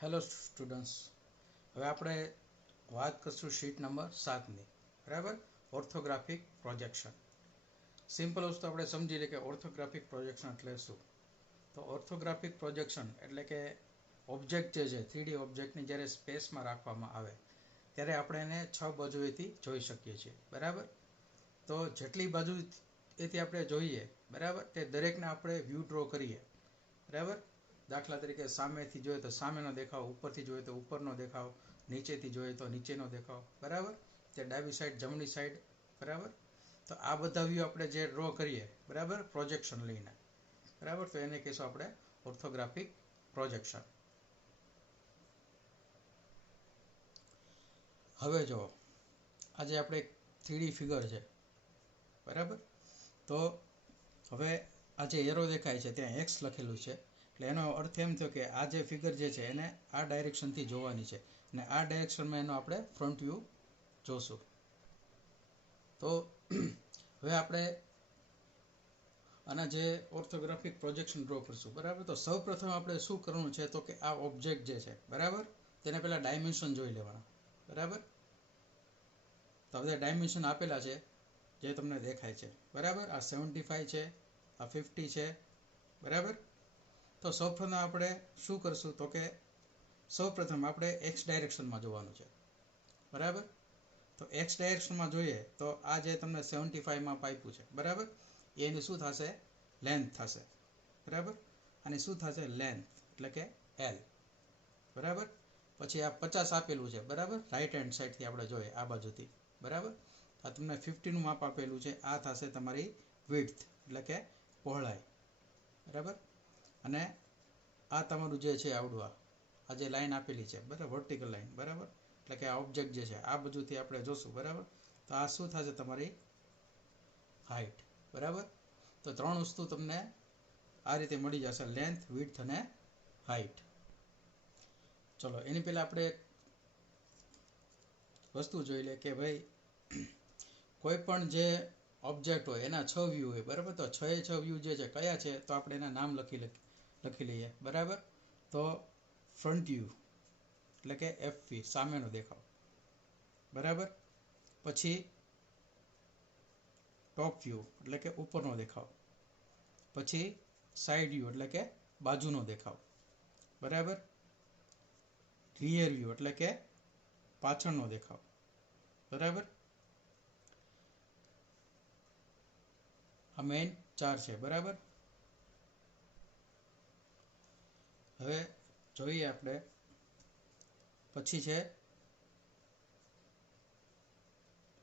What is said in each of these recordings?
Hello students, હવે આપણે વાત કરશું શીટ નંબર 7ની. બરાબર, ઓર્થોગ્રાફિક પ્રોજેક્શન. સિમ્પલ વસ્તુ આપણે સમજી લઈએ કે ઓર્થોગ્રાફિક પ્રોજેક્શન એટલે શું. તો ઓર્થોગ્રાફિક પ્રોજેક્શન એટલે કે ઓબ્જેક્ટ જે છે 3D ઓબ્જેક્ટની જ્યારે સ્પેસમાં રાખવામાં આવે ત્યારે આપણે એને 6 બાજુએથી જોઈ શકીએ છીએ. બરાબર, તો જેટલી બાજુએથી આપણે જોઈએ બરાબર તે દરેકને આપણે વ્યૂ ડ્રો કરીએ. બરાબર, દાખલા તરીકે સામેથી જોઈએ તો સામેનો દેખાવ, ઉપરથી જોઈએ તો ઉપરનો દેખાવ, નીચેથી જોઈએ તો નીચેનો દેખાવ. બરાબર, તે ડાબી સાઈડ, જમણી સાઈડ. બરાબર, તો આ બધા વ્યૂ આપણે જે ડ્રો કરીએ બરાબર પ્રોજેક્શન લઈને, બરાબર, તો એને કહીશું આપણે ઓર્થોગ્રાફિક પ્રોજેક્શન. હવે જો આજે આપણે એક 3D ફિગર છે. બરાબર, તો હવે આ જે એરો દેખાય છે ત્યાં એક્સ લખેલું છે એટલે એનો અર્થ એમ થયો કે આ જે ફિગર જે છે એને આ ડાયરેક્શનથી જોવાની છે અને આ ડાયરેક્શનમાં એનો આપણે ફ્રન્ટ વ્યૂ જોશું. તો હવે આપણે આના જે ઓર્થોગ્રાફિક પ્રોજેક્શન ડ્રો કરશું. બરાબર, તો સૌ પ્રથમ આપણે શું કરવાનું છે તો કે આ ઓબ્જેક્ટ જે છે બરાબર તેને પહેલાં ડાયમેન્શન જોઈ લેવાના. બરાબર, તો બધા ડાયમેન્શન આપેલા છે જે તમને દેખાય છે. બરાબર, આ 75 છે, આ 50 છે. બરાબર, તો સૌપ્રથમ આપણે શું કરશું તો કે સૌપ્રથમ આપણે એક્સ ડાયરેક્શનમાં જોવાનું છે. બરાબર, તો એક્સ ડાયરેક્શનમાં જોઈએ તો આ જે તમને 75માં પાપ્યું છે બરાબર એની શું થશે, લેન્થ થશે. બરાબર, આની શું થશે, લેન્થ એટલે કે એલ. બરાબર, પછી આ 50 આપેલું છે બરાબર રાઈટ હેન્ડ સાઈડથી આપણે જોઈએ આ બાજુથી. બરાબર, આ તમને 50નું માપ આપેલું છે, આ થશે તમારી વિડ્થ એટલે કે પહોળાઈ. બરાબર, અને આ તમારું જે છે આવડું આ જે લાઈન આપેલી છે બરાબર વર્ટિકલ લાઈન. બરાબર, એટલે કે આ ઓબ્જેક્ટ જે છે આ બાજુથી આપણે જોશું. બરાબર, તો આ શું થશે, તમારી હાઈટ. બરાબર, તો 3 વસ્તુ તમને આ રીતે મળી જશે, લેન્થ, વિડ્થ અને હાઈટ. ચલો એની પહેલાં આપણે એક વસ્તુ જોઈ લે કે ભાઈ કોઈ પણ જે ઓબ્જેક્ટ હોય એના 6 વ્યૂ હોય. બરાબર, તો 6 વ્યૂ જે છે કયા છે તો આપણે એના નામ લખી લઈએ. બરાબર, તો ફ્રન્ટ વ્યૂ એટલે કે એફવી, સામેનો દેખાવ. બરાબર, પછી ટોપ વ્યૂ એટલે કે ઉપરનો દેખાવ. પછી સાઈડ વ્યૂ એટલે કે બાજુનો દેખાવ. બરાબર, રિયર વ્યૂ એટલે કે પાછળનો દેખાવ. બરાબર, આ મેઇન 4 છે. બરાબર, હવે જોઈએ આપણે પછી છે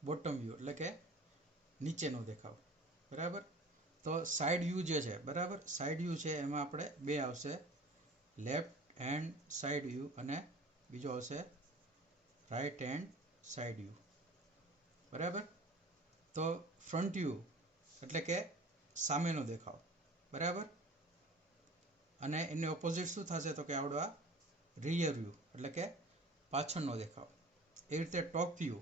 બોટમ વ્યૂ એટલે કે નીચેનો દેખાવ. બરાબર, તો સાઈડ વ્યૂ જે છે બરાબર સાઈડ વ્યૂ છે એમાં આપણે બે આવશે, લેફ્ટ હેન્ડ સાઈડ વ્યૂ અને બીજો આવશે રાઈટ હેન્ડ સાઈડ વ્યૂ. બરાબર, તો ફ્રન્ટ વ્યૂ એટલે કે સામેનો દેખાવ. બરાબર, અને એની ઓપોઝિટ શું થશે તો કે આવડો આ રિયર વ્યૂ એટલે કે પાછળનો દેખાવ. એ રીતે ટોપ વ્યૂ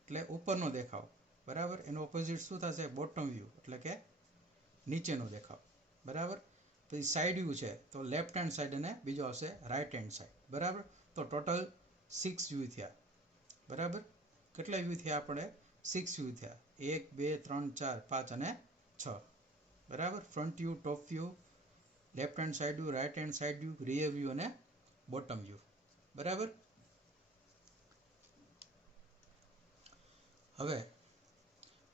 એટલે ઉપરનો દેખાવ. બરાબર, એનો ઓપોઝિટ શું થશે, બોટમ વ્યૂ એટલે કે નીચેનો દેખાવ. બરાબર, પછી સાઈડ વ્યૂ છે તો લેફ્ટ હેન્ડ સાઈડ અને બીજો આવશે રાઈટ હેન્ડ સાઈડ. બરાબર, તો ટોટલ 6 વ્યૂ થયા. બરાબર, કેટલા વ્યૂ થયા આપણે, 6 વ્યૂ થયા. 1 2 3 4 5 અને 6. બરાબર, front view, top view, left hand side view, right hand side view, rear view અને બોટમ વ્યૂ. બરાબર, હવે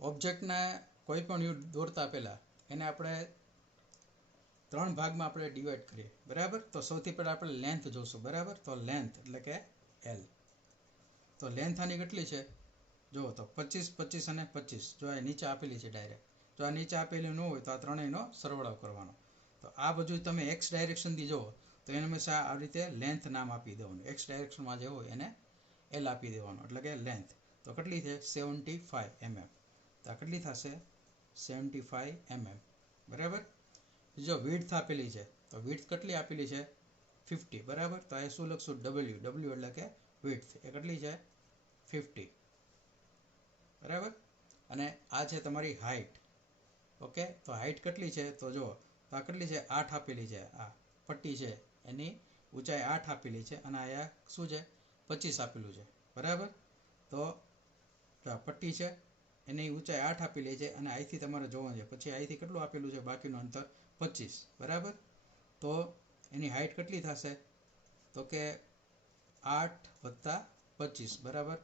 ઓબ્જેક્ટના કોઈ પણ વ્યૂ દોરતા પહેલાં એને આપણે 3 ભાગમાં આપણે ડિવાઈડ કરીએ. બરાબર, તો સૌથી પહેલાં આપણે લેન્થ જોશું. બરાબર, તો લેન્થ એટલે કે એલ. તો લેન્થ આની કેટલી છે જુઓ તો 25 25 અને 25. જો આ નીચે આપેલી છે ડાયરેક્ટ. જો આ નીચે આપેલી ન હોય તો આ ત્રણેયનો સરવાળો કરવાનો. તો આ બધું તમે એક્સ ડાયરેક્શનથી જુઓ તો એને હંમેશા આ રીતે લેન્થ નામ આપી દેવાનું. એક્સ ડાયરેક્શનમાં જે હોય એને એલ આપી દેવાનું એટલે કે લેન્થ. તો કેટલી છે, 75 mm. તો આ કેટલી થશે, 75 mm. બરાબર, જો વિડ્થ આપેલી છે તો વિડ્થ કેટલી આપેલી છે, 50. બરાબર, તો એ શું લખશું, ડબલ્યુ. ડબલ્યુ એટલે કે વિડ્થ. એ કેટલી છે, 50. બરાબર, અને આ છે તમારી હાઈટ. ઓકે, તો હાઈટ કેટલી છે તો જો તો આ કેટલી છે, 8 આપેલી છે. આ પટ્ટી છે એની ઊંચાઈ 8 આપેલી છે અને અહીંયા શું છે 25 આપેલું છે બરાબર. તો આ પટ્ટી છે એની ઊંચાઈ 8 આપેલી છે અને અહીંથી તમારે જોવાનું છે, પછી અહીંથી કેટલું આપેલું છે બાકીનું અંતર 25 બરાબર. તો એની હાઇટ કેટલી થશે તો કે 8 + 25 બરાબર,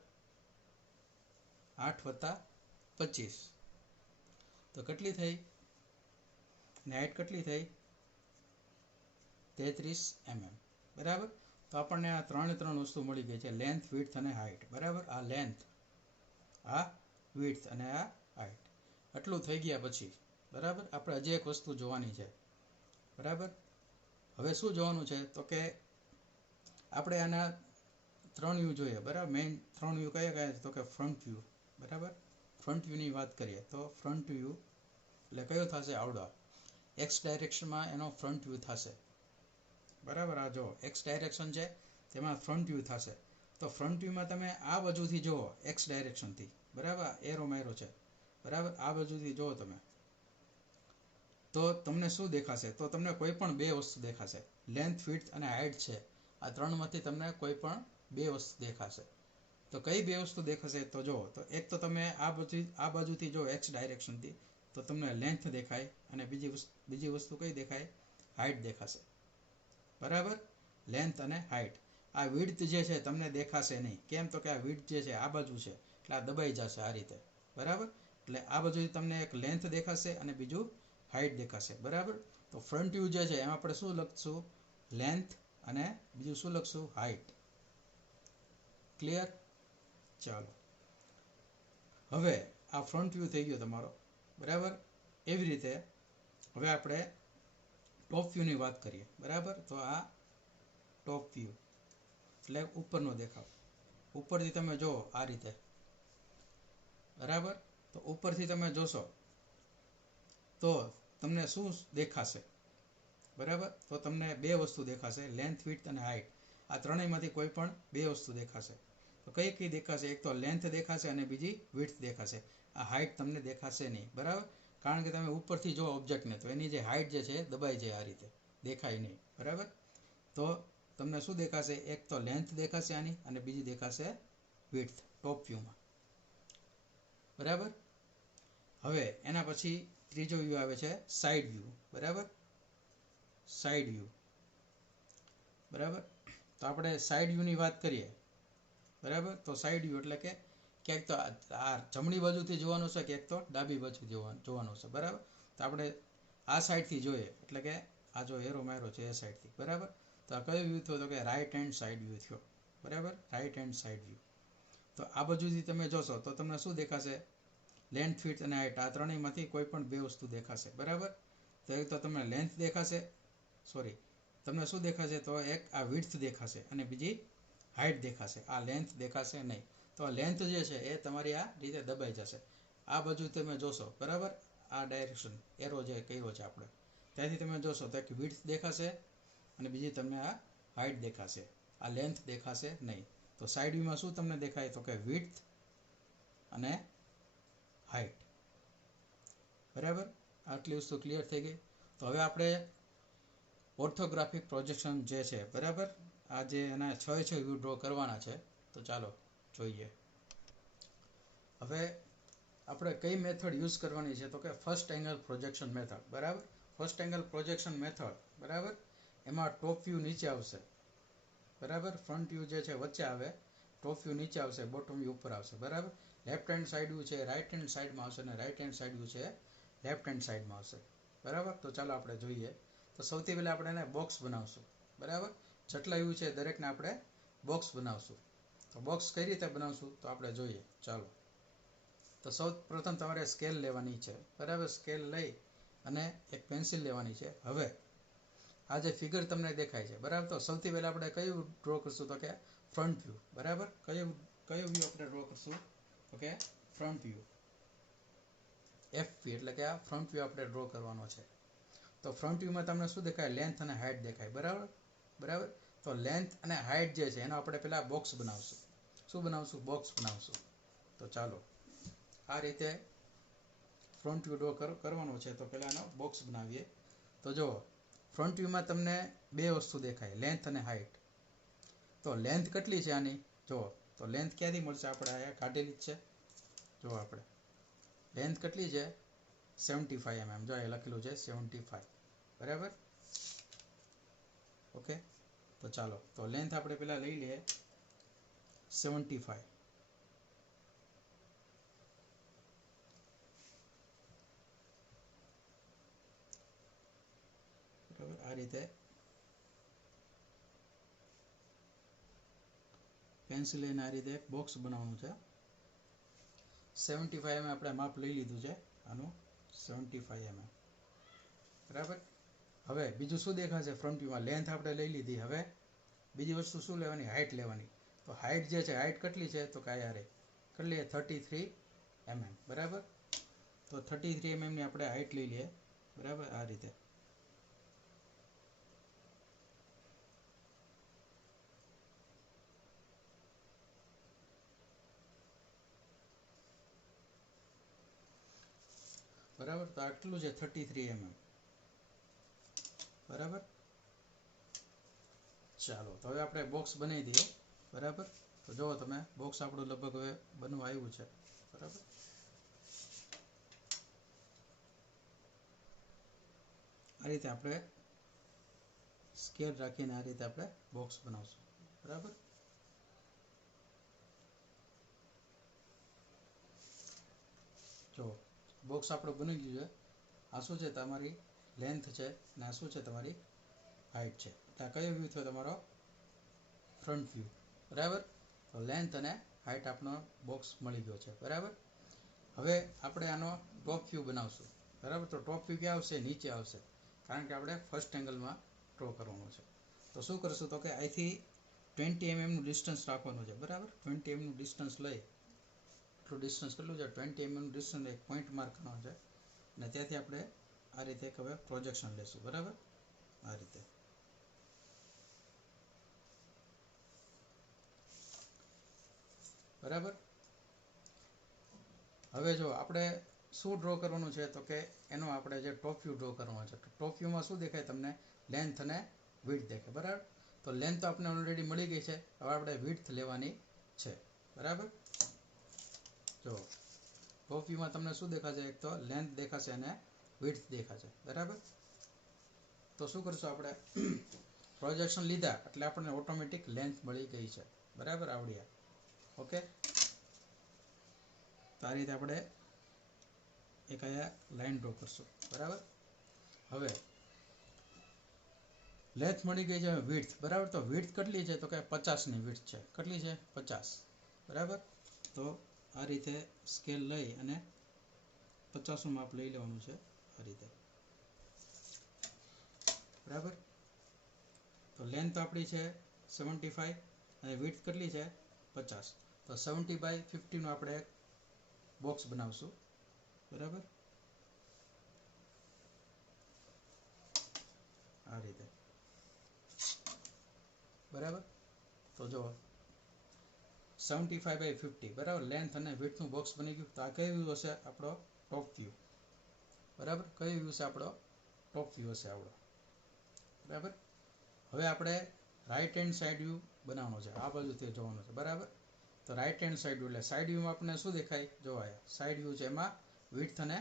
8 + 25 તો કેટલી થઈ, એની હાઇટ કેટલી થઈ 33 mm બરાબર. તો આપણને આ ત્રણ વસ્તુ મળી ગઈ છે, લેન્થ, વિડ્થ અને હાઇટ બરાબર. આ લેન્થ, આ વિડ્થ અને આ હાઇટ. આટલું થઈ ગયા પછી બરાબર આપણે હજી એક વસ્તુ જોવાની છે બરાબર. હવે શું જોવાનું છે તો કે આપણે આના 3 વ્યૂ જોઈએ બરાબર. મેઇન 3 વ્યૂ કયા કયા છે તો કે ફ્રન્ટ વ્યૂ બરાબર. ફ્રન્ટ વ્યૂની વાત કરીએ તો ફ્રન્ટ વ્યૂ એટલે કયો થશે આવડો, એક્સ ડાયરેક્શનમાં એનો ફ્રન્ટ વ્યૂ થશે બરાબર. આ જો એક્સ ડાયરેક્શન છે તેમાં ફ્રન્ટ વ્યૂ થશે. તો ફ્રન્ટ વ્યૂમાં તમે આ બાજુથી જુઓ એક્સ ડાયરેક્શનથી બરાબર, એરો માર્યો છે બરાબર, આ બાજુથી જુઓ તમે તો તમને શું દેખાશે તો તમને કોઈ પણ બે વસ્તુ દેખાશે, લેન્થ, વિડ્થ અને હાઇટ છે. આ ત્રણમાંથી તમને કોઈ પણ બે વસ્તુ દેખાશે. તો કઈ બે વસ્તુ દેખાશે તો જુઓ, તો એક તો તમે આ બાજુથી જો એક્સ ડાયરેક્શનથી તો તમને લેન્થ દેખાય અને બીજી વસ્તુ કઈ દેખાય, હાઇટ દેખાશે બરાબર. લેન્થ અને હાઇટ. આ વિડ્થ જે છે તમને દેખાશે નહીં, કેમ તો કે આ વિડ્થ જે છે આ બાજુ છે એટલે આ દબાઈ જશે આ રીતે બરાબર. એટલે આ બાજુથી તમને એક લેન્થ દેખાશે અને બીજું હાઇટ દેખાશે બરાબર. તો ફ્રન્ટ વ્યૂ જે છે એમાં આપણે શું લખશું, લેન્થ અને બીજું શું લખશું, હાઇટ. ક્લિયર? ચાલો હવે આ ફ્રન્ટ વ્યૂ થઈ ગયો તમારો બરાબર. એવી રીતે હવે આપણે ટોપ વ્યૂની વાત કરીએ બરાબર. તો આ ટોપ વ્યૂ એટલે ઉપરનો દેખાવ. ઉપરથી તમે જુઓ આ રીતે બરાબર. તો ઉપરથી તમે જોશો તો તમને શું દેખાશે બરાબર. તો તમને બે વસ્તુ દેખાશે, લેન્થ, વિડ્થ અને હાઇટ. આ ત્રણેયમાંથી કોઈ પણ બે વસ્તુ દેખાશે. તો કઈ દેખાશે, એક તો લેન્થ દેખાશે અને બીજી વિડ્થ દેખાશે. આ હાઇટ તમને દેખાશે નહીં બરાબર, કારણ કે તમે ઉપરથી જો ઓબ્જેક્ટને તો એની જે હાઇટ જે છે દબાઈ જાય, આ રીતે દેખાય નહીં બરાબર. તો તમને શું દેખાશે, એક તો લેન્થ દેખાશે આની અને બીજી દેખાશે વિડ્થ ટોપ વ્યૂમાં બરાબર. હવે એના પછી ત્રીજો વ્યૂ આવે છે સાઈડ વ્યૂ બરાબર. સાઈડ વ્યૂ બરાબર. તો આપણે સાઈડ વ્યૂની વાત કરીએ બરાબર. તો સાઈડ વ્યૂ એટલે કે ક્યાંક તો આ જમણી બાજુથી જોવાનું છે, ક્યાંક તો ડાબી બાજુથી જોવાનું છે બરાબર. તો આપણે આ સાઈડથી જોઈએ એટલે કે આ જો એરો માર્યો છે એ સાઈડથી બરાબર. તો આ કયો વ્યૂ થયો તો કે રાઈટ હેન્ડ સાઈડ વ્યૂ થયો બરાબર, રાઈટ હેન્ડ સાઈડ વ્યૂ. તો આ બાજુથી તમે જોશો તો તમને શું દેખાશે, લેન્થ, વિડ્થ અને હાઇટ. આ ત્રણેયમાંથી કોઈ પણ બે વસ્તુ દેખાશે બરાબર. તો એક તો તમને લેન્થ દેખાશે, તમને શું દેખાશે તો એક આ વિડ્થ દેખાશે અને બીજી હાઇટ દેખાશે. આ લેન્થ દેખાશે નહીં. તો આ લેન્થ જે છે એ તમારી આ રીતે દબાઈ જશે. આ બાજુ તમે જોશો બરાબર, આ ડાયરેક્શન એરો જે કર્યો છે આપણે ત્યાંથી તમે જોશો તો એક વિડ્થ દેખાશે અને બીજી તમને આ હાઇટ દેખાશે. આ લેન્થ દેખાશે નહીં. તો સાઈડ વ્યૂમાં શું તમને દેખાય તો કે વિડ્થ અને હાઇટ બરાબર. આટલી વસ્તુ ક્લિયર થઈ ગઈ. તો હવે આપણે ઓર્થોગ્રાફિક પ્રોજેક્શન જે છે બરાબર, આ જે એના 6 વ્યૂ ડ્રો કરવાના છે. તો ચાલો જોઈએ. હવે આપણે કઈ મેથડ યુઝ કરવાની છે તો કે ફર્સ્ટ એંગલ પ્રોજેક્શન મેથડ બરાબર. ફર્સ્ટ એંગલ પ્રોજેક્શન મેથડ બરાબર. એમાં ટોપ વ્યૂ નીચે આવશે બરાબર, ફ્રન્ટ વ્યૂ જે છે વચ્ચે આવે, ટોપ વ્યૂ નીચે આવશે, બોટમ વ્યૂ ઉપર આવશે બરાબર. લેફ્ટ હેન્ડ સાઈડ વ્યૂ છે રાઈટ હેન્ડ સાઈડમાં આવશે અને રાઈટ હેન્ડ સાઈડ વ્યૂ છે લેફ્ટ હેન્ડ સાઈડમાં આવશે બરાબર. તો ચાલો આપણે જોઈએ. તો સૌથી પહેલાં આપણે એને બોક્સ બનાવશું બરાબર. જેટલા વ્યૂ છે દરેકને આપણે બોક્સ બનાવશું. તો બોક્સ કઈ રીતે બનાવશું તો આપણે જોઈએ. ચાલો, તો સૌ પ્રથમ તમારે સ્કેલ લેવાની છે બરાબર. સ્કેલ લઈ અને એક પેન્સિલ લેવાની છે. હવે આ જે ફિગર તમને દેખાય છે બરાબર, તો સૌથી પહેલાં આપણે કયું ડ્રો કરશું તો કે ફ્રન્ટ વ્યૂ બરાબર. કયો વ્યૂ આપણે ડ્રો કરશું તો કે ફ્રન્ટ વ્યૂ, FV એટલે કે આ ફ્રન્ટ વ્યૂ આપણે ડ્રો કરવાનો છે. તો ફ્રન્ટ વ્યૂમાં તમને શું દેખાય, લેન્થ અને હાઇટ દેખાય બરાબર. તો લેન્થ અને હાઇટ જે છે એનો આપણે પહેલાં બોક્સ બનાવશું. શું બનાવશું, બોક્સ બનાવશું. તો ચાલો આ રીતે ફ્રન્ટ વ્યૂ ડ્રો કરવાનો છે. તો પહેલાં એનો બોક્સ બનાવીએ. તો જો ફ્રન્ટ વ્યૂમાં તમને બે વસ્તુ દેખાય, લેન્થ અને હાઇટ. તો લેન્થ કેટલી છે આની જો, તો લેન્થ ક્યાંથી મળશે, આપણે અહીંયા કાઢેલી જ છે. જો આપણે લેન્થ કેટલી છે 75 mm, જો અહીં લખેલું છે 75, બરાબર. ઓકે, તો ચાલો તો લેન્થ આપણે પહેલાં લઈ લઈએ 75. બરાબર, આ રીતે પેન્સિલ લઈને આ રીતે એક બોક્સ બનાવવાનું છે. 75 mm આપણે માપ લઈ લીધું છે આનું, 75 mm, બરાબર. હવે બીજું શું દેખાશે ફ્રન્ટ વ્યૂમાં, લેન્થ આપણે લઈ લીધી. હવે બીજી વસ્તુ શું લેવાની, હાઇટ લેવાની. તો હાઇટ જે છે, હાઇટ કેટલી છે તો કાંઈ યારે કેટલી 33 mm, બરાબર. તો 33 mm ની આપણે હાઇટ લઈ લઈએ, બરાબર. આ રીતે બરાબર. તો આટલું છે 33 mm, બરાબર. ચાલો તો હવે આપણે બોક્સ બનાવી દઈએ, બરાબર. તો જુઓ તમે બોક્સ આપણું લગભગ હવે બનવા આવ્યું છે, બરાબર. આ રીતે આપણે સ્કેલ રાખીને આ રીતે આપણે બોક્સ બનાવશું, બરાબર. જો બોક્સ આપણું બની ગયું છે. આ શું છે તમારી લેન્થ છે અને આ શું છે તમારી હાઇટ છે. આ કયો વ્યૂ થયો તમારો, ફ્રન્ટ વ્યૂ, બરાબર. તો લેન્થ અને હાઇટ આપણો બોક્સ મળી ગયો છે, બરાબર. હવે આપણે આનો ટોપ વ્યૂ બનાવશું, બરાબર. તો ટોપ વ્યૂ ક્યાં આવશે, નીચે આવશે, કારણ કે આપણે ફર્સ્ટ એંગલમાં ડ્રો કરવાનું છે. તો શું કરશું તો કે અહીંથી 20 mm નું ડિસ્ટન્સ રાખવાનું છે, બરાબર. 20 mm નું ડિસ્ટન્સ લઈ, એટલું ડિસ્ટન્સ કેટલું છે 20 mm નું ડિસ્ટન્સ, એક પોઈન્ટ માર્ક કરવાનો છે અને ત્યાંથી આપણે આ રીતે હવે પ્રોજેક્શન લેશું, બરાબર. આ રીતે બરાબર. હવે જો આપણે શું ડ્રો કરવાનું છે તો કે એનો આપણે જે ટોપ વ્યૂ ડ્રો કરવાનો છે. ટોપ વ્યૂમાં શું દેખાય તમને, લેન્થ અને વિડ્થ દેખાય, બરાબર. તો લેન્થ તો આપણે ઓલરેડી મળી ગઈ છે, હવે આપણે વિડ્થ લેવાની છે, બરાબર. જો ટોપ વ્યૂમાં તમને શું દેખાશે, એક તો લેન્થ દેખાશે અને વિડ્થ દેખાશે, બરાબર. તો શું કરશું આપણે, પ્રોજેક્શન લીધા એટલે આપણને ઓટોમેટિક લેન્થ મળી ગઈ છે, બરાબર. આવડ્યા, ઓકે. તો આ રીતે આપણે એક અહીંયા લાઈન ડ્રો કરશું, બરાબર. હવે લેન્થ મળી ગઈ છે, વિડ્થ, બરાબર. તો વિડ્થ કેટલી છે તો કે 50ની વિડ્થ છે, કેટલી છે 50, બરાબર. તો આ રીતે સ્કેલ લઈ અને 50નું માપ લઈ લેવાનું છે, આ રીતે, બરાબર. તો લેન્થ આપણી છે 75 અને વિડ્થ કેટલી છે 50. તો 70/50 નું આપણે એક બોક્સ બનાવશું, બરાબર. આ રીતે, બરાબર. તો જો 75/50, બરાબર. લેન્થ અને વિડ્થનું બોક્સ બની ગયું. તો આ કઈ વ્યૂ હશે, આપણો ટોપ વ્યૂ, બરાબર. કઈ વ્યૂ છે આપણો ટોપ વ્યૂ હશે આપણો, બરાબર. હવે આપણે રાઈટ હેન્ડ સાઈડ વ્યૂ બનાવવાનો છે, આ બાજુથી જોવાનું છે, બરાબર. તો રાઈટ હેન્ડ સાઈડ વ્યૂ એટલે સાઈડ વ્યૂમાં આપણને શું દેખાય, જોવાય સાઈડ વ્યૂ છે, એમાં વિડ્થ અને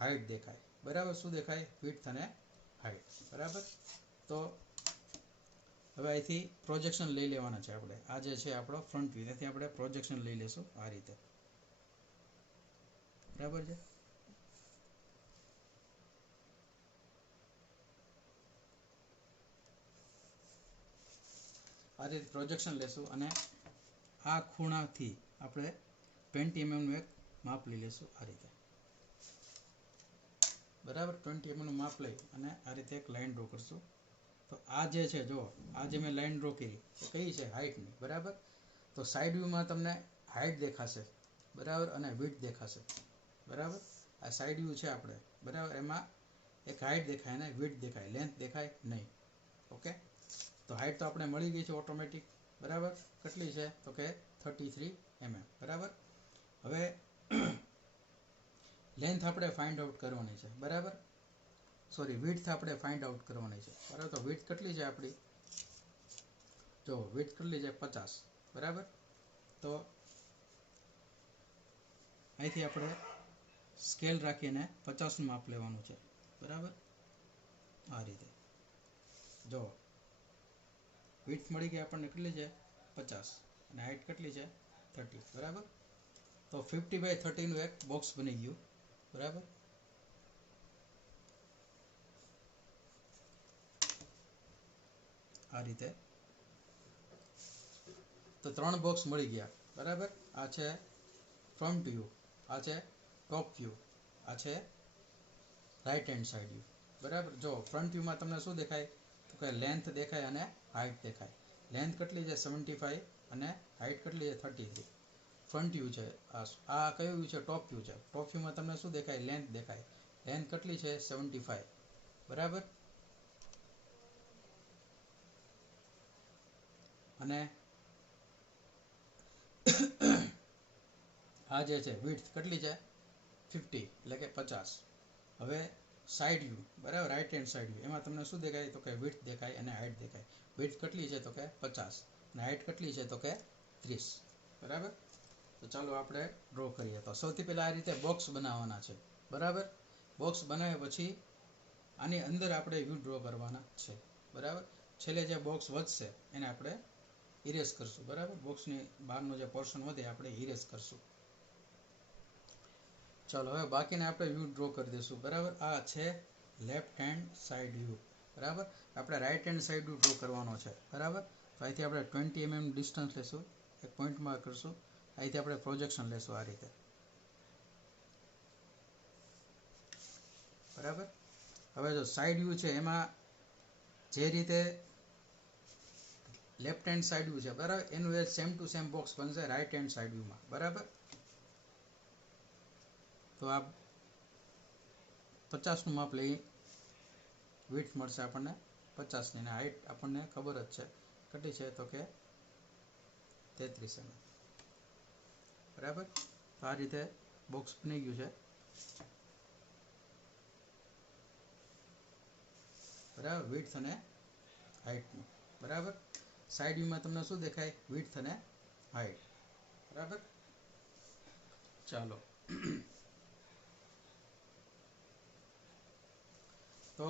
હાઇટ દેખાય, બરાબર. શું દેખાય, વિડ્થ અને હાઇટ, બરાબર. તો હવે અહીંથી પ્રોજેક્શન લઈ લેવાના છે આપણે, આ જે છે આપણો ફ્રન્ટ વ્યૂ, ત્યાંથી આપણે પ્રોજેક્શન લઈ લેશું આ રીતે, બરાબર છે. આ રીતે પ્રોજેક્શન લેશું અને આ ખૂણાથી આપણે 20 mm નું એક માપ લઈ લેશું, આ રીતે, બરાબર. 20 mm નું માપ લઈ અને આ રીતે એક લાઈન ડ્રો કરશું. તો આ જે છે, જો આ જે મેં લાઈન ડ્રો કરી એ કઈ છે, હાઇટની, બરાબર. તો સાઈડ વ્યૂમાં તમને હાઇટ દેખાશે, બરાબર, અને વિડ્થ દેખાશે, બરાબર. આ સાઈડ વ્યૂ છે આપણે, બરાબર. એમાં એક હાઇટ દેખાય અને વિડ્થ દેખાય, લેન્થ દેખાય નહીં, ઓકે. તો હાઇટ તો આપણે મળી ગઈ છે ઓટોમેટિક, બરાબર. કેટલી છે તો કે 33 mm, બરાબર. હવે લેન્થ આપણે ફાઇન્ડ આઉટ કરવાની છે, બરાબર. સોરી વિડ્થ આપણે ફાઇન્ડ આઉટ કરવાની છે બરાબર. તો વિડ્થ કેટલી છે આપણી, જો વિડ્થ કેટલી છે 50 બરાબર. તો અહીંથી આપણે સ્કેલ રાખીને 50નું માપ લેવાનું છે બરાબર. આ રીતે જો વિડ્થ મળી ગઈ આપણને કેટલી છે 50 અને હાઇટ કેટલી છે 30 બરાબર. તો 50/30 નું એક બોક્સ બની ગયું બરાબર. આ રીતે તો 3 બોક્સ મળી ગયા બરાબર. આ છે ફ્રન્ટ વ્યૂ, આ છે ટોપ વ્યૂ, આ છે રાઈટ હેન્ડ સાઈડ વ્યૂ બરાબર. જો ફ્રન્ટ વ્યૂમાં તમને શું દેખાય તો કે લેન્થ દેખાય અને હાઇટ દેખાય. લેન્થ કેટલી છે 75 અને હાઇટ કેટલી છે 33. ફ્રન્ટ વ્યૂ છે. આ કયું વ્યૂ છે ટોપ વ્યૂ છે. ટોપ વ્યૂમાં તમને શું દેખાય લેન્થ દેખાય. લેન્થ કેટલી છે 75 બરાબર. અને આ જે છે વિડ્થ કેટલી છે 50 એટલે કે 50. હવે સાઈડ વ્યૂ બરાબર, રાઈટ હેન્ડ સાઈડ વ્યૂ, એમાં તમને શું દેખાય તો કે વિડ્થ દેખાય અને હાઇટ દેખાય. વિડ્થ કેટલી છે તો કે 50 અને હાઇટ કેટલી છે તો કે 30 બરાબર. તો ચાલો આપણે ડ્રો કરીએ. તો સૌથી પહેલાં આ રીતે બોક્સ બનાવવાના છે બરાબર. બોક્સ બનાવ્યા પછી આની અંદર આપણે વ્યૂ ડ્રો કરવાના છે બરાબર. છેલ્લે જે બોક્સ વધશે એને આપણે ઇરેઝ કરશું બરાબર. બોક્સની બહારનો જે પોર્શન વધે આપણે ઇરેઝ કરશું. ચાલો હવે બાકીને આપણે વ્યૂ ડ્રો કરી દઈશું બરાબર. આ છે લેફ્ટ હેન્ડ સાઈડ વ્યૂ બરાબર. આપણે right hand side view draw કરવાનો છે બરાબર. તો અહીંથી આપણે 20 mm ડિસ્ટન્સ લેશું, એક પોઈન્ટ માર્ક કરશું. અહીંથી આપણે પ્રોજેક્શન લેશું આ રીતે બરાબર. હવે જો સાઈડ વ્યૂ છે એમાં જે રીતે લેફ્ટ હેન્ડ સાઈડ વ્યૂ છે બરાબર, એનું એ સેમ ટુ સેમ બોક્સ બનશે રાઈટ હેન્ડ સાઈડ વ્યૂમાં બરાબર. તો આ 50નું માપ લઈ, વિડ્થ મળશે આપણને 50ની અને હાઇટ આપણને ખબર જ છે કેટલી છે તો કે 33 mm બરાબર. તો આ રીતે બોક્સ બની ગયું છે બરાબર, વિડ્થ અને હાઇટનું બરાબર. સાઈડ વ્યૂમાં તમને શું દેખાય વિડ્થ અને હાઇટ બરાબર. ચાલો તો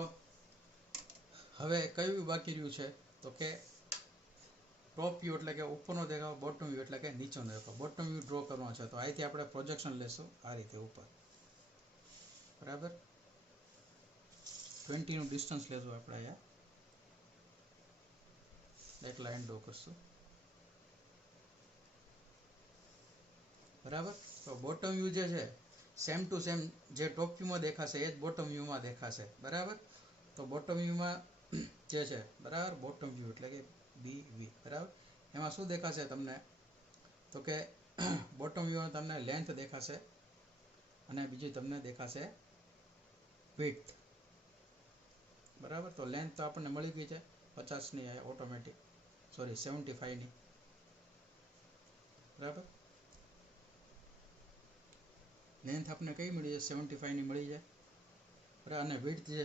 હવે કયું બાકી રહ્યું છે તો કે ટોપ વ્યૂ એટલે કે ઉપરનો દેખાવ, બોટમ વ્યૂ એટલે કે નીચેનો દેખાવ. બોટમ વ્યૂ ડ્રો કરવાનો છે તો અહીંથી આપણે પ્રોજેક્શન લેશું આ રીતે ઉપર બરાબર. 20નું ડિસ્ટન્સ લેશું આપણે અહીંયા, એક લાઈન ડ્રો કરશું બરાબર. તો બોટમ વ્યૂ જે છે સેમ ટુ સેમ જે ટોપ વ્યૂમાં દેખાશે એ જ બોટમ વ્યૂમાં દેખાશે બરાબર. તો બોટમ વ્યૂમાં જે છે બરાબર, બોટમ વ્યૂ એટલે કે BV બરાબર. એમાં શું દેખાશે તમને તો કે બોટમ વ્યૂમાં તમને લેન્થ દેખાશે અને બીજી તમને દેખાશે વિડ્થ બરાબર. તો લેન્થ તો આપણને મળી ગઈ છે 50ની ઓટોમેટિક, સોરી 75ની બરાબર. લેન્થ આપણે કઈ મળી છે 75ની મળી છે બરાબર. અને વિડ્થ જે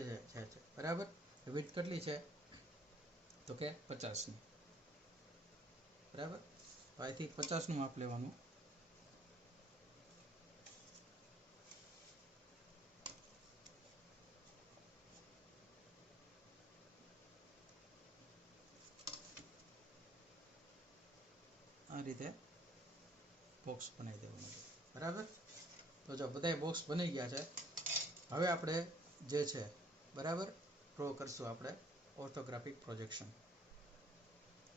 છે બરાબર, વિડ્થ કેટલી છે તો કે 50ની બરાબર. અહીંથી 50નું માપ લેવાનું આ રીતે બોક્સ બનાવી દેવાનું બરાબર. તો જો બધાય બોક્સ બની ગયા છે. હવે આપણે જે છે બરાબર ડ્રો કરશું આપણે ઓર્થોગ્રાફિક પ્રોજેક્શન.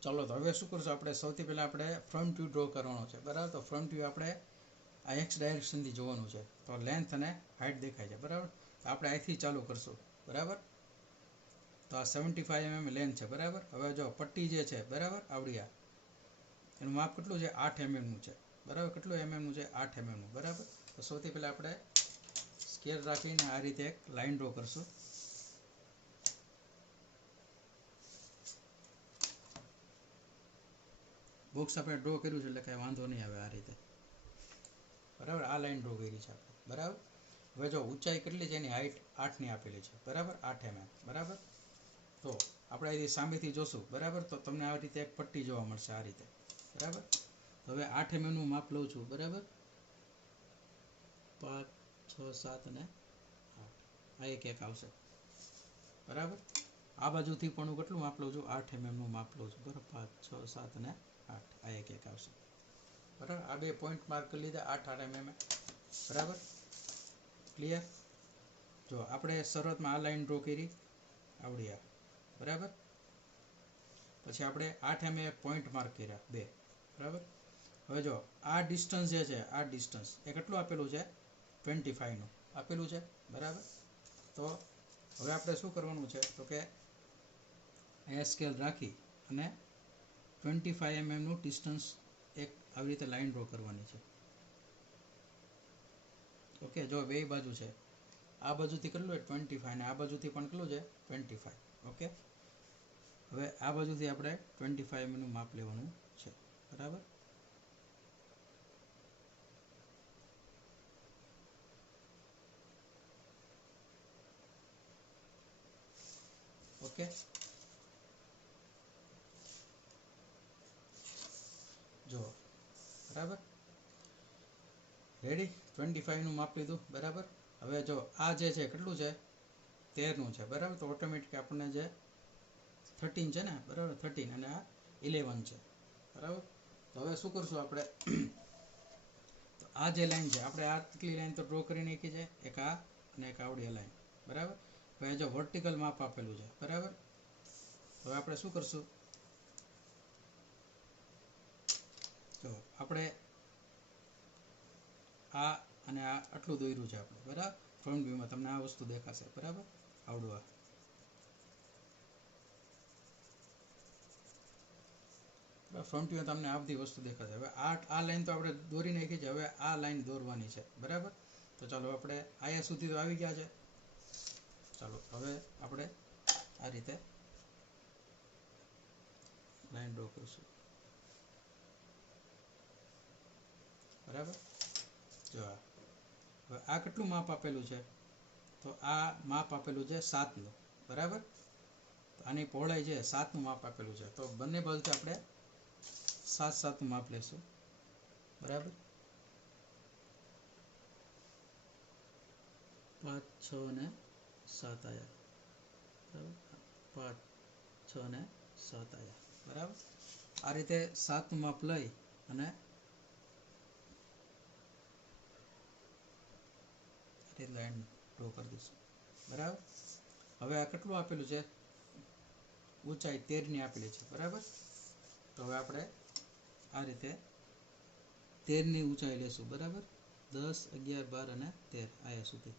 ચાલો તો હવે શું કરશું આપણે સૌથી પહેલાં આપણે ફ્રન્ટ વ્યૂ ડ્રો કરવાનો છે બરાબર. તો ફ્રન્ટ વ્યૂ આપણે આ એક્સ ડાયરેક્શનથી જોવાનું છે. તો લેન્થ અને હાઇટ દેખાય છે બરાબર. તો આપણે અહીંથી ચાલુ કરશું બરાબર. તો આ 75 mm લેન્થ છે બરાબર. હવે જો પટ્ટી જે છે બરાબર આવડિયા, એનું માપ કેટલું છે 8 mmનું છે બરાબર. કેટલું mmનું છે 8 mmનું બરાબર. તો સૌથી પહેલાં આપણે સ્કેલ રાખીને આ રીતે એક લાઈન ડ્રો કરશું બોક્સ આપણે ડ્રો કર્યું છે એટલે કાંઈ વાંધો નહીં આવે આ રીતે બરાબર. આ લાઈન ડ્રો કરી છે આપણે બરાબર. હવે જો ઊંચાઈ કેટલી છે, એની હાઈટ 8ની આપેલી છે, બરાબર, 8 mm, બરાબર. તો આપણે અહીંથી સામેથી જોશું, બરાબર, તો તમને આ રીતે એક પટ્ટી જોવા મળશે, આ રીતે, બરાબર. તો હવે 8 mm નું માપ લઉં છું, બરાબર. 5, 6, 7 અને 8 આ એક આવશે, બરાબર. આ બાજુથી પણ હું કેટલું માપ લઉં છું, 8 mm નું માપ લઉં છું, બરાબર. 5, 6, 7 અને 8 આ એક આવશે, બરાબર. આ બે પોઈન્ટ માર્ક કરી લીધા, 8 mm, બરાબર. ક્લિયર? જો આપણે શરૂઆતમાં આ લાઈન ડ્રો કરી, આવડી આ, બરાબર. પછી આપણે 8 mm પોઈન્ટ માર્ક કર્યા, 2, બરાબર. હવે જો આ ડિસ્ટન્સ જે છે, આ ડિસ્ટન્સ એ કેટલું આપેલું છે, 25 નું આપેલું છે, બરાબર. તો હવે આપણે શું કરવાનું છે, તો કે અહીંયા સ્કેલ રાખી અને 25 mm નું ડિસ્ટન્સ એક આવી રીતે લાઈન ડ્રો કરવાની છે. ઓકે, જો બે બાજુ છે, આ બાજુથી કેટલું છે 25 અને આ બાજુથી પણ કેટલું છે 25. ઓકે, હવે આ બાજુથી આપણે 25 mm નું માપ લેવાનું છે, બરાબર. ઓકે, જો, બરાબર, રેડી. 25 નું માપ લીધું, બરાબર. હવે જો આ જે છે કેટલું છે 13 નું છે, બરાબર. તો ઓટોમેટિક આપણને જે 13 છે ને, બરાબર, 13 અને આ 11 છે, બરાબર. તો હવે શું કરશું આપણે, તો આ જે લાઈન છે આપણે આ કેટલી લાઈન તો ડ્રો કરી નાખી છે, એક આ અને એક આવડી લાઈન, બરાબર. હવે જો વર્ટિકલ માપ આપેલું છે, બરાબર. હવે આપણે શું કરશું, જો આપણે આ અને આ આટલું દોર્યું છે આપણે, બરાબર. ફ્રન્ટ વ્યૂમાં તમને આ વસ્તુ દેખાશે, બરાબર, આવડું આ, ફ્રન્ટ વ્યૂ તમને આ બધી વસ્તુ દેખાશે. હવે આ લાઈન તો આપણે દોરી નાખી છે, હવે આ લાઈન દોરવાની છે, બરાબર. તો ચાલો આપણે આયા સુધી તો આવી ગયા છે, ચાલો હવે આપણે આ રીતે લાઈન ડ્રો કરીશું, બરાબર. જો હવે આ કેટલું માપ આપેલું છે, તો આ માપ આપેલું છે 7 નું, બરાબર. આની પહોળાઈ છે 7 નું માપ આપેલું છે, તો બંને બાજુથી આપણે 7 નું માપ લેશું, બરાબર. 5, 6 અને 7 આયા, બરાબર. 5, 6 અને 7 આયા, બરાબર. આ રીતે 7 નું માપ લઈ અને લાઈન ડ્રો કરી દઈશું, બરાબર. હવે આ કેટલું આપેલું છે, ઊંચાઈ 13 ની આપેલી છે, બરાબર. તો હવે આપણે આ રીતે 13 ની ઊંચાઈ લેશું, બરાબર. 10, 11, 12 અને 13 આયા સુધી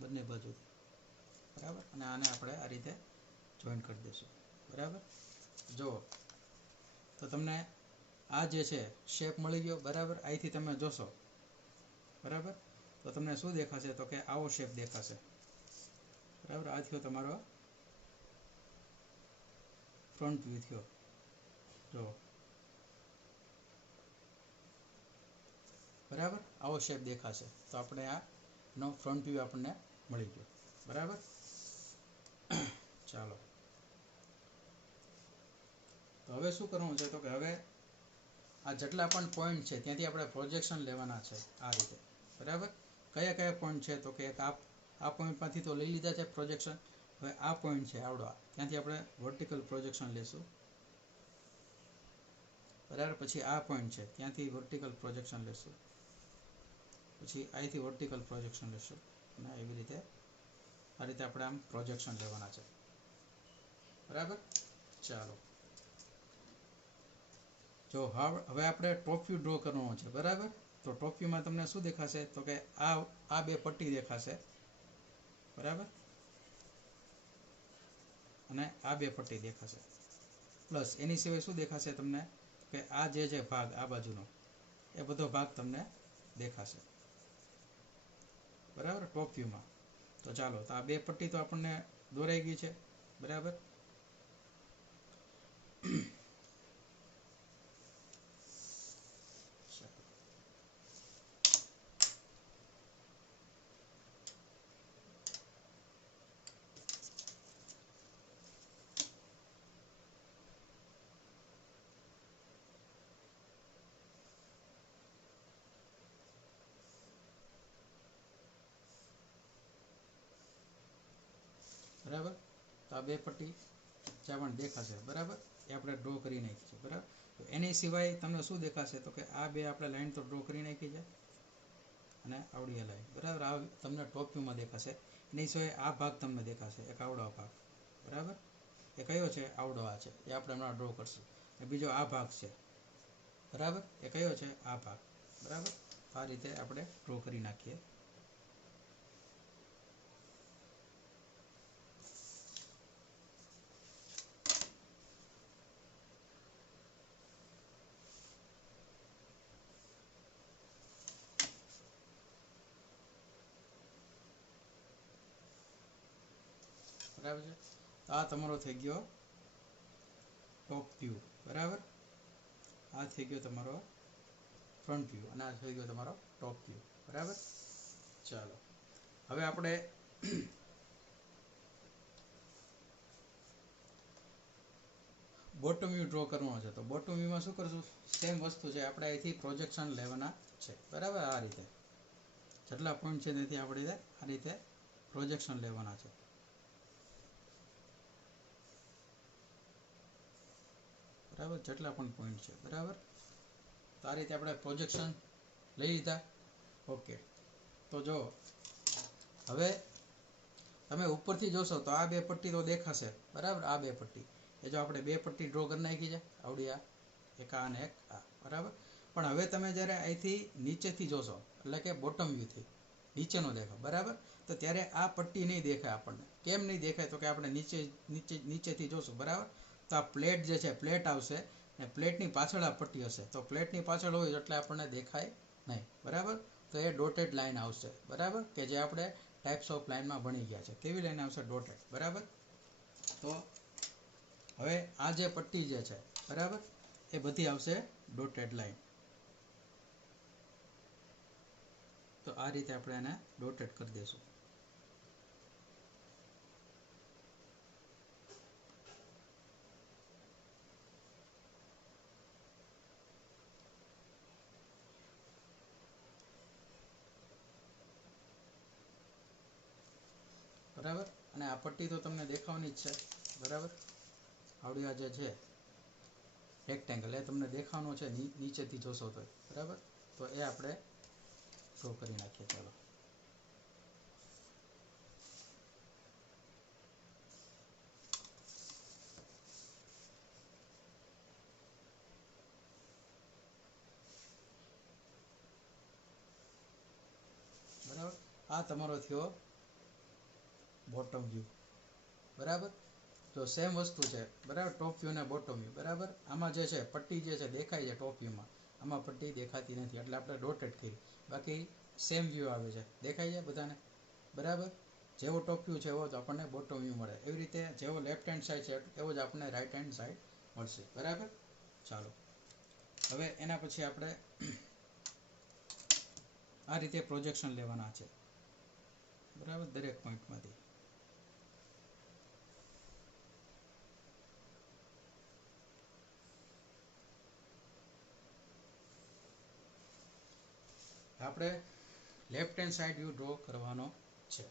બંને બાજુથી, બરાબર. અને આને આપણે આ રીતે જોઈન્ટ કરી દઈશું, બરાબર. જો તો તમને આ જે છે શેપ મળી ગયો, બરાબર. અહીંથી તમે જોશો, બરાબર, તો તમને શું દેખાશે, તો કે આવો શેપ દેખાશે, બરાબર. આ થયો તમારો ફ્રન્ટ વ્યૂ થયો, જો, બરાબર, આવો શેપ દેખાશે. તો આપણે આ નો ફ્રન્ટ વ્યૂ આપણને મળી ગયો, બરાબર. ચાલો, તો હવે શું કરવાનું છે, તો કે હવે આ જેટલા પણ પોઈન્ટ છે ત્યાંથી આપણે પ્રોજેક્શન લેવાના છે, આ રીતે, બરાબર. કયા કયા પોઈન્ટ છે, તો કે એક આ પોઈન્ટમાંથી તો લઈ લીધા છે પ્રોજેક્શન. હવે આ પોઈન્ટ છે આવડો, ત્યાંથી આપણે વર્ટિકલ પ્રોજેક્શન લેશું, બરાબર. પછી આ પોઈન્ટ છે ત્યાંથી વર્ટિકલ પ્રોજેક્શન લેશું, પછી અહીંથી વર્ટિકલ પ્રોજેક્શન લેશું, અને એવી રીતે આ રીતે આપણે આમ પ્રોજેક્શન લેવાના છે, બરાબર. ચાલો, જો હવે આપણે ટોપ વ્યૂ ડ્રો કરવાનો છે, બરાબર. તો ટોપ વ્યૂમાં તમને શું દેખાશે, તો કે આ બે પટ્ટી દેખાશે, બરાબર, અને આ બે પટ્ટી દેખાશે, પ્લસ એની સિવાય શું દેખાશે તમને, કે આ જે છે ભાગ આ બાજુનો એ બધો ભાગ તમને દેખાશે, બરાબર, ટોપ વ્યૂમાં. તો ચાલો, તો આ બે પટ્ટી તો આપણને દોરાઈ ગઈ છે, બરાબર. બરાબર. તો આ બે પટ્ટી જ્યાં પણ દેખાશે બરાબર એ આપણે ડ્રો કરી નાખી છે બરાબર. તો એની સિવાય તમને શું દેખાશે તો કે આ બે આપણે લાઈન તો ડ્રો કરી નાખી છે અને આવડી આ લાઈન બરાબર. આ તમને ટોપ વ્યૂમાં દેખાશે. એની સિવાય આ ભાગ તમને દેખાશે એક આવડો ભાગ બરાબર. એ કયો છે? આવડો આ છે એ આપણે હમણાં ડ્રો કરશું. અને બીજો આ ભાગ છે બરાબર. એ કયો છે? આ ભાગ બરાબર. આ રીતે આપણે ડ્રો કરી નાખીએ. બરાબર છે. આ તમારો થઈ ગયો ટોપ વ્યૂ બરાબર. આ થઈ ગયો તમારો ફ્રન્ટ વ્યૂ અને આ થઈ ગયો તમારો ટોપ વ્યૂ બરાબર. ચાલો હવે આપણે બોટમ વ્યૂ ડ્રો કરવાનો છે. તો બોટમ વ્યૂમાં શું કરશું? સેમ વસ્તુ છે, આપણે અહીંથી પ્રોજેક્શન લેવાના છે બરાબર. આ રીતે જેટલા પોઈન્ટ છે તેથી આપણે આ રીતે પ્રોજેક્શન લેવાના છે બરાબર. જેટલા પણ પોઈન્ટ છે બરાબર. તો આ રીતે આપણે પ્રોજેક્શન લઈ લીધા. ઓકે. તો જો હવે તમે ઉપરથી જોશો તો આ બે પટ્ટી તો દેખાશે બરાબર. આ બે પટ્ટી એ જો આપણે બે પટ્ટી ડ્રો કરી નાખી છે આવડી આ એક આ અને એક આ બરાબર. પણ હવે તમે જ્યારે અહીંથી નીચેથી જોશો એટલે કે બોટમ વ્યૂથી નીચેનો દેખો બરાબર. તો ત્યારે આ પટ્ટી નહીં દેખાય આપણને. કેમ નહીં દેખાય? તો કે આપણે નીચેથી જોશું બરાબર. તો આ પ્લેટ જે છે પ્લેટ આવશે અને પ્લેટની પાછળ આ પટ્ટી હશે. તો પ્લેટની પાછળ હોય એટલે આપણને દેખાય નહીં બરાબર. તો એ ડોટેડ લાઈન આવશે બરાબર. કે જે આપણે ટાઈપ્સ ઓફ લાઈનમાં ભણી ગયા છે કેવી લાઈન આવશે? ડોટેડ બરાબર. તો હવે આ જે પટ્ટી જે છે બરાબર એ બધી આવશે ડોટેડ લાઈન. તો આ રીતે આપણે એને ડોટેડ કરી દઈશું બરાબર. અને આ પટ્ટી તો તમને દેખાવાની જ છે બરાબર. આવડી આ જે છે રેક્ટેંગલ એ તમને દેખાવાનો છે નીચેથી જોશો તો બરાબર. તો એ આપણે ડ્રો કરી નાખીએ. ચાલો બરાબર. આ તમારો થયો બોટમ વ્યૂ બરાબર. જો સેમ વસ્તુ છે બરાબર. ટોપ વ્યૂ અને બોટમ વ્યૂ બરાબર. આમાં જે છે પટ્ટી જે છે દેખાય છે ટોપ વ્યૂમાં, આમાં પટ્ટી દેખાતી નથી એટલે આપણે ડોટેડ કરી. બાકી સેમ વ્યૂ આવે છે દેખાય છે બધાને બરાબર. જેવો ટોપ વ્યૂ છે એવો જ આપણને બોટમ વ્યૂ મળે. એવી રીતે જેવો લેફ્ટ હેન્ડ સાઈડ છે એવો જ આપણને રાઈટ હેન્ડ સાઈડ મળશે બરાબર. ચાલો હવે એના પછી આપણે આ રીતે પ્રોજેક્શન લેવાના છે બરાબર. દરેક પોઈન્ટમાંથી આપણે left hand side view draw કરવાનો છે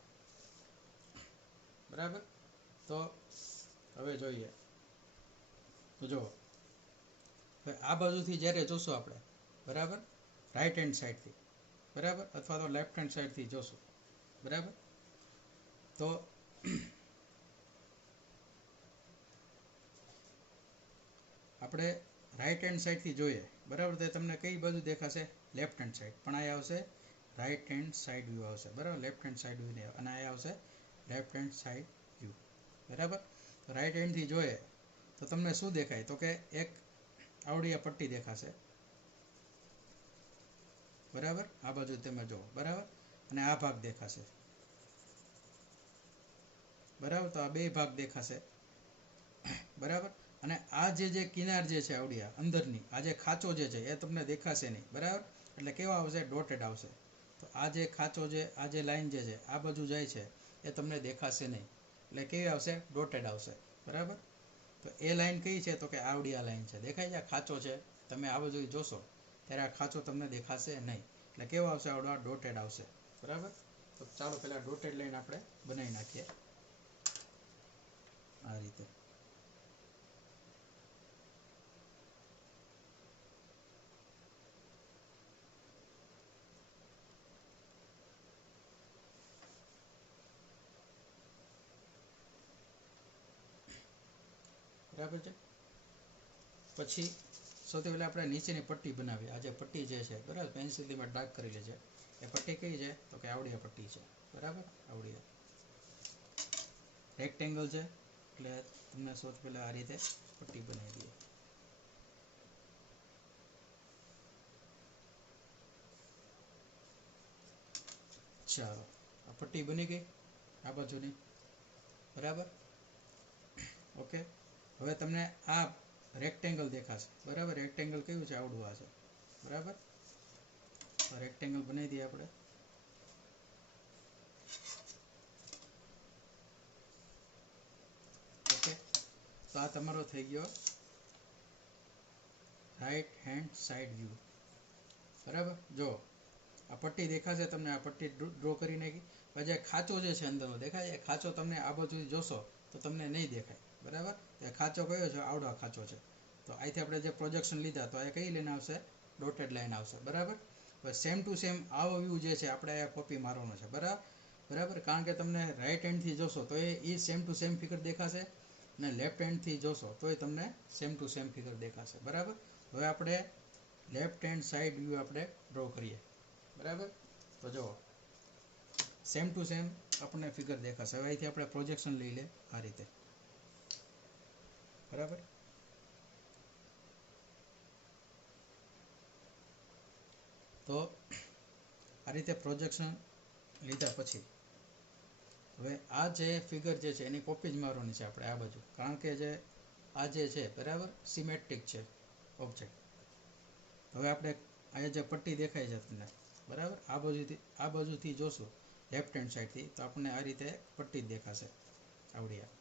બરાબર. તો હવે જોઈએ. તો જો હવે આ બાજુથી જ્યારે જોશું આપણે બરાબર રાઈટ હેન્ડ સાઈડથી બરાબર અથવા તો લેફ્ટ હેન્ડ સાઈડથી જોશું બરાબર. તો આપણે રાઈટ હેન્ડ સાઈડથી જોઈએ બરાબર. તો તમને કઈ બાજુ દેખાશે? Left hand side. પણ અહીંયા આવશે રાઈટ હેન્ડ સાઈડ વ્યૂ આવશે બરાબર. લેફ્ટ હેન્ડ સાઈડ વ્યૂ નહીં અને અહીંયા આવશે લેફ્ટ હેન્ડ સાઈડ વ્યૂ બરાબર. તો રાઈટ હેન્ડથી જોઈએ તો તમને શું દેખાય? તો કે એક આવડી આ પટ્ટી દેખાશે બરાબર. આ બાજુ તમે જો બરાબર. અને આ ભાગ દેખાશે બરાબર. તો આ બે ભાગ દેખાશે બરાબર. અને આ જે કિનાર જે છે આવડી અંદરની આ જે ખાંચો જે છે એ તમને દેખાશે નહીં બરાબર. એટલે કેવા આવશે? ડોટેડ આવશે. તો આ જે ખાંચો છે આ જે લાઈન જે છે આ બાજુ જાય છે એ તમને દેખાશે નહીં. એટલે કેવી આવશે? ડોટેડ આવશે બરાબર. તો એ લાઈન કઈ છે? તો કે આવડી આ લાઈન છે દેખાય છે. આ ખાંચો છે તમે આ બાજુ જોશો ત્યારે આ ખાંચો તમને દેખાશે નહીં. એટલે કેવો આવશે? આવડો ડોટેડ આવશે બરાબર. તો ચાલો પહેલાં ડોટેડ લાઈન આપણે બનાવી નાખીએ. આ રીતે. બરાબર છે. પછી સૌથી પહેલાં આપણે નીચેની પટ્ટી બનાવી. આ જે પટ્ટી જે છે બરાબર, પેન્સિલથી મેં ડાર્ક કરી લે છે. એ પટ્ટી કઈ છે તો કે આવડિયા પટ્ટી છે. બરાબર, આવડિયા રેક્ટેંગલ છે એટલે તમને સૌથી પહેલાં આ રીતે પટ્ટી બનાવી દઈએ. ચાલો, આ પટ્ટી બની ગઈ આ બાજુની. બરાબર, ઓકે. હવે તમને આ રેક્ટેંગલ દેખાશે. બરાબર, રેક્ટેંગલ કયું છે? આવડું આ છે. બરાબર, રેક્ટેંગલ બનાવી દઈએ આપણે. ઓકે, તો આ તમારો થઈ ગયો રાઈટ હેન્ડ સાઈડ વ્યૂ. બરાબર, જો આ પટ્ટી દેખાશે તમને, આ પટ્ટી ડ્રો કરી નાખી. પછી ખાંચો જે છે અંદરનો દેખાય. એ ખાંચો તમને આ બાજુથી જોશો તો તમને નહીં દેખાય. બરાબર, એ ખાંચો કયો છે? આવડો ખાંચો છે. તો અહીંથી આપણે જે પ્રોજેક્શન લીધા તો એ કઈ લાઈન આવશે? ડોટેડ લાઈન આવશે. બરાબર, સેમ ટુ સેમ આવો વ્યૂ જે છે આપણે કોપી મારવાનો છે. બરાબર, કારણ કે તમને રાઈટ હેન્ડથી જોશો તો એ સેમ ટુ સેમ ફિગર દેખાશે, અને લેફ્ટ હેન્ડથી જોશો તો એ તમને સેમ ટુ સેમ ફિગર દેખાશે. બરાબર, હવે આપણે લેફ્ટ હેન્ડ સાઈડ વ્યૂ આપણે ડ્રો કરીએ. બરાબર, તો જુઓ સેમ ટુ સેમ આપણને ફિગર દેખાશે. હવે અહીંથી આપણે પ્રોજેક્શન લઈ લે આ રીતે. બરાબર, તો આ રીતે પ્રોજેક્શન લીધા પછી હવે આ જે ફિગર જે છે એની કોપી જ મારવાની છે આપણે આ બાજુ, કારણ કે જે આ જે છે બરાબર સિમેટ્રિક છે ઓબ્જેક્ટ. હવે આપણે અહીંયા જે પટ્ટી દેખાય છે તમને બરાબર, આ બાજુથી જોશું લેફ્ટ હેન્ડ સાઈડથી તો આપણને આ રીતે પટ્ટી જ દેખાશે આવડિયા.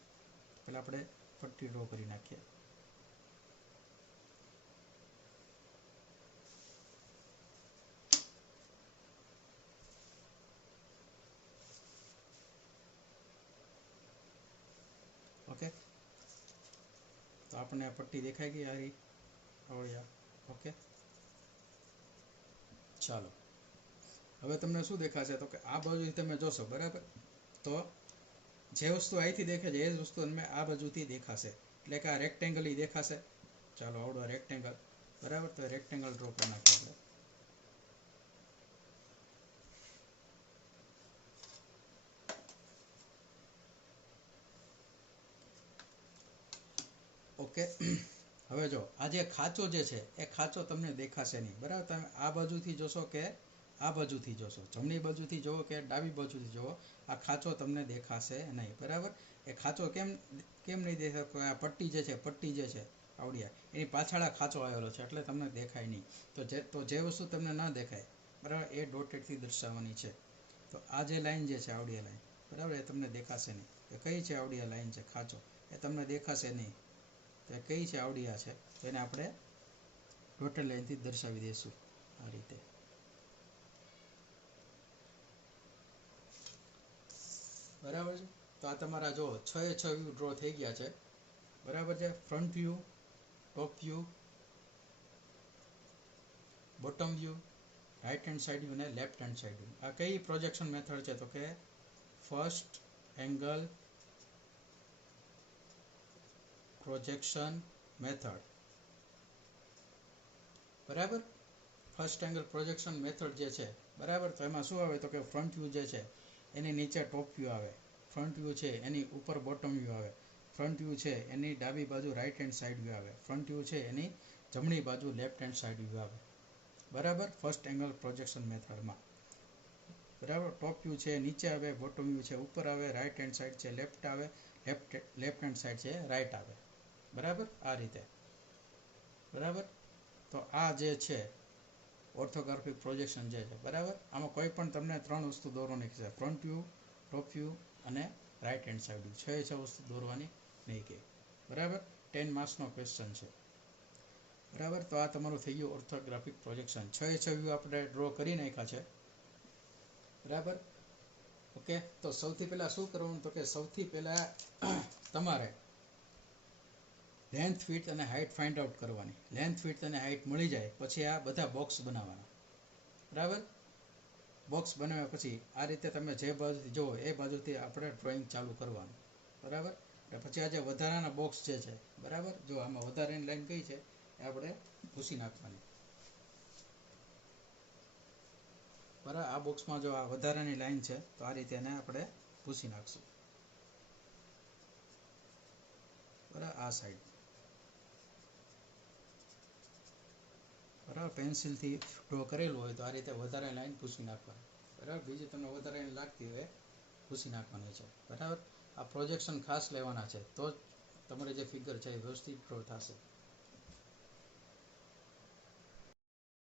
પહેલાં આપણે પટ્ટી ડ્રો કરી નાખીએ. ઓકે, તો આપણને આ પટ્ટી દેખાઈ ગઈ આ આવડિયા. ઓકે, ચાલો હવે તમને શું દેખાશે તો કે આ બાજુથી તમે જોશો બરાબર, તો જે વસ્તુ અહીંથી દેખાય છે એ જ વસ્તુ તમને આ બાજુથી દેખાશે, એટલે કે આ રેક્ટેંગલ દેખાશે. ચાલો આવડો રેક્ટેંગલ. બરાબર, તો રેક્ટેંગલ ડ્રો કરી નાખીએ આપણે. ઓકે, હવે જો આ જે ખાંચો જે છે એ ખાંચો તમને દેખાશે નહીં. બરાબર, તમે આ બાજુથી જોશો કે આ બાજુથી જોશો, જમણી બાજુથી જોવો કે ડાબી બાજુથી જોવો, આ ખાંચો તમને દેખાશે નહીં. બરાબર, એ ખાંચો કેમ નહીં દેખાય? આ પટ્ટી જે છે આવડિયા એની પાછળ આ ખાંચો આવેલો છે એટલે તમને દેખાય નહીં. તો જે વસ્તુ તમને ન દેખાય બરાબર એ ડોટેડથી દર્શાવવાની છે. તો આ જે લાઈન જે છે આવડિયા લાઈન બરાબર એ તમને દેખાશે નહીં. એ કઈ છે? આવડિયા લાઈન છે, ખાંચો. એ તમને દેખાશે નહીં. તો કઈ છે? આવડિયા છે. તો એને આપણે ડોટેડ લાઈનથી દર્શાવી દઈશું આ રીતે. બરાબર છે, તો આ તમારા જો 6 વ્યૂ ડ્રો થઈ ગયા છે. બરાબર છે, front view, top view, bottom view, right hand side view અને લેફ્ટ હેન્ડ સાઈડ વ્યૂ. આ કઈ પ્રોજેક્શન મેથડ છે તો કે ફર્સ્ટ એંગલ પ્રોજેક્શન મેથડ. બરાબર, ફર્સ્ટ એંગલ પ્રોજેક્શન મેથડ જે છે બરાબર, તો એમાં શું આવે તો કે ફ્રન્ટ વ્યૂ જે છે એની નીચે ટોપ વ્યૂ આવે, ફ્રન્ટ વ્યૂ છે એની ઉપર બોટમ વ્યૂ આવે, ફ્રન્ટ વ્યૂ છે એની ડાબી બાજુ રાઈટ હેન્ડ સાઈડ વ્યૂ આવે, ફ્રન્ટ વ્યૂ છે એની જમણી બાજુ લેફ્ટ હેન્ડ સાઈડ વ્યૂ આવે. બરાબર, ફર્સ્ટ એંગલ પ્રોજેક્શન મેથડમાં. બરાબર, ટોપ વ્યૂ છે નીચે આવે, બોટમ વ્યૂ છે ઉપર આવે, રાઈટ હેન્ડ સાઈડ છે લેફ્ટ આવે, લેફ્ટ હેન્ડ સાઈડ છે રાઈટ આવે. બરાબર, આ રીતે. બરાબર, તો આ જે છે ઓર્થોગ્રાફિક પ્રોજેક્શન જે છે બરાબર, આમાં કોઈ પણ તમને 3 વસ્તુ દોરવાની છે, ફ્રન્ટ વ્યૂ, ટોપ વ્યૂ અને રાઈટ હેન્ડ સાઈડ વ્યૂ. 6 વસ્તુ દોરવાની નહીં કે. બરાબર, 10 માર્ક્સનો ક્વેશ્ચન છે. બરાબર, તો આ તમારું થઈ ગયું ઓર્થોગ્રાફિક પ્રોજેક્શન. 6 વ્યૂ આપણે ડ્રો કરી નાખ્યા છે. બરાબર, ઓકે. તો સૌથી પહેલાં શું કરવાનું તો કે સૌથી પહેલાં તમારે લેન્થ વિડ્થ અને હાઇટ ફાઇન્ડ આઉટ કરવાની. લેન્થ વિડ્થ અને હાઇટ મળી જાય પછી આ બધા બોક્સ બનાવવાના. બરાબર. બોક્સ બનાવ્યા પછી આ રીતે તમે જે બાજુથી જુઓ એ બાજુથી આપણે ડ્રોઈંગ ચાલુ કરવાનું. બરાબર. પછી આ જે વધારાના બોક્સ જે છે, બરાબર, જો આમાં વધારાની લાઈન કઈ છે એ આપણે ભૂસી નાખવાની. બરાબર. આ બોક્સમાં જો આ વધારાની લાઈન છે તો આ રીતે એને આપણે ભૂસી નાખશું. બરાબર. આ સાઈડ બરાબર. પેન્સિલથી ડ્રો કરેલું હોય તો આ રીતે વધારે લાઈન ભૂસી નાખવાની. બરાબર. બીજી તમને વધારે લાગતી હોય ભૂસી નાખવાની છે. બરાબર. આ પ્રોજેક્શન ખાસ લેવાના છે તો જ તમારે જે ફિગર છે એ વ્યવસ્થિત ડ્રો થશે.